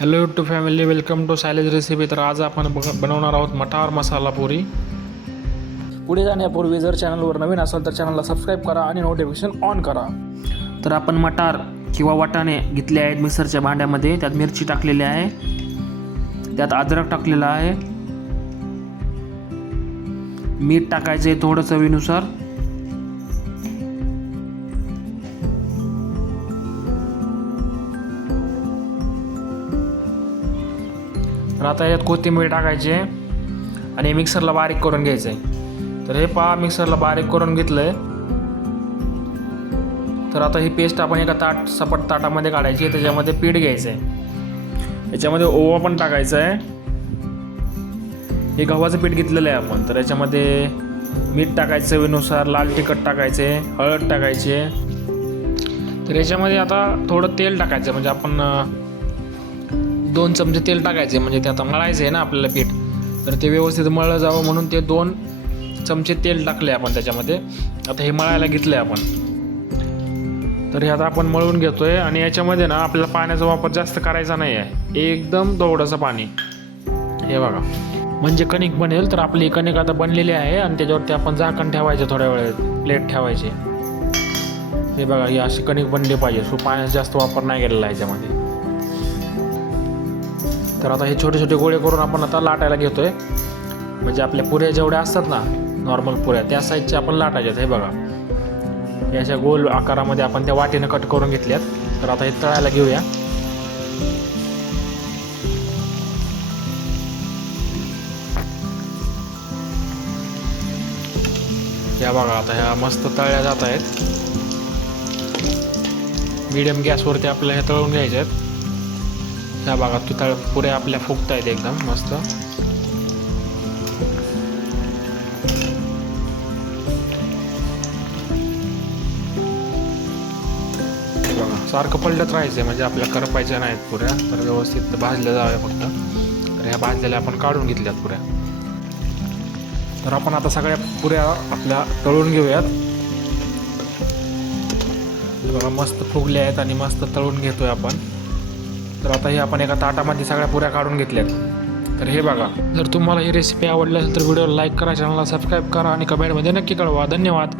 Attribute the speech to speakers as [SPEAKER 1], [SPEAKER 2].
[SPEAKER 1] Hello to family welcome to silage recipe तर आज आपण बघ बनवणार आहोत मटार मसाला पुरी.
[SPEAKER 2] पुढे जाण्यापूर्वी जर चॅनलवर नवीन असाल तर चॅनलला सबस्क्राईब करा आणि नोटिफिकेशन ऑन करा.
[SPEAKER 3] तर आपण मटार किंवा वाटाणे घेतले आहेत मिक्सरच्या भांड्यामध्ये. त्यात मिरची टाकलेली आहे. त्यात अद्रक टाकलेला आहे. मीठ टाकायचं आहे थोडं चवीनुसार
[SPEAKER 1] तर आता यात कोथिंबीर टाकायची आहे आणि मिक्सरला बारीक करून घ्यायचं आहे तर हे पहा मिक्सरला बारीक करून घेतलं आहे तर आता ही पेस्ट आपण एका ताट सपाट ताटामध्ये काढायची आहे त्याच्यामध्ये पीठ घ्यायचं आहे याच्यामध्ये ओवा पण टाकायचा आहे. हे गव्हाचं पीठ घेतलेलं आहे आपण तर याच्यामध्ये मीठ टाकायचं चवीनुसार लाल तिखट टाकायचे हळद टाकायचे तर याच्यामध्ये आता थोडं तेल टाकायचं म्हणजे आपण दोन चमचे तेल टाकायचे म्हणजे ते आता मळायचं आहे ना आपल्याला पीठ. तर ते व्यवस्थित मळलं जावं म्हणून ते दोन चमचे तेल टाकले आपण त्याच्यामध्ये. आता हे मळायला घेतलं आहे आपण. तर हे आता आपण मळून घेतोय आणि याच्यामध्ये ना आपल्याला पाण्याचा वापर जास्त करायचा नाही आहे एकदम थोडंसं पाणी. हे बघा. म्हणजे कणिक बनेल तर आपली कणिक आता बनलेली आहे आणि त्याच्यावरती आपण झाकण ठेवायचे थोड्या वेळेत प्लेट ठेवायची. हे बघा ही अशी कणिक बनली पाहिजे. सो पाण्याचा जास्त वापर नाही केलेला आहे याच्यामध्ये. तर आता हे छोटे छोटे गोळे करून आपण आता लाटायला घेतो आहे म्हणजे आपल्या पुऱ्या जेवढ्या असतात ना नॉर्मल पुऱ्या त्या साईजच्या आपण लाटायच्यात हे बघा. या अशा गोल आकारामध्ये आपण त्या वाटीनं कट करून घेतल्यात. तर आता हे तळायला घेऊया. या बघा आता ह्या मस्त तळल्या जात आहेत. मिडियम गॅसवरती आपल्याला हे तळून घ्यायचे आहेत ह्या भागात तुथळ पुऱ्या आपल्या फुगत आहेत एकदम मस्त. हे बघा सारखं पलटत राहायचं म्हणजे आपल्या करपायच्या नाहीत पुऱ्या तर व्यवस्थित भाजल्या जाव्या फक्त. तर ह्या भाजलेल्या आपण काढून घेतल्यात पुऱ्या. तर आपण आता सगळ्या पुऱ्या आपल्या तळून घेऊयात. हे बघा मस्त फुगल्या आहेत आणि मस्त तळून घेतोय आपण. तर आता हे आपण एका ताटामध्ये सगळ्या पुऱ्या काढून घेतल्यात. तर हे बघा जर तुम्हाला ही रेसिपी आवडली असेल तर व्हिडिओला लाईक करा चॅनलला सबस्क्राईब करा आणि कमेंटमध्ये नक्की कळवा. धन्यवाद.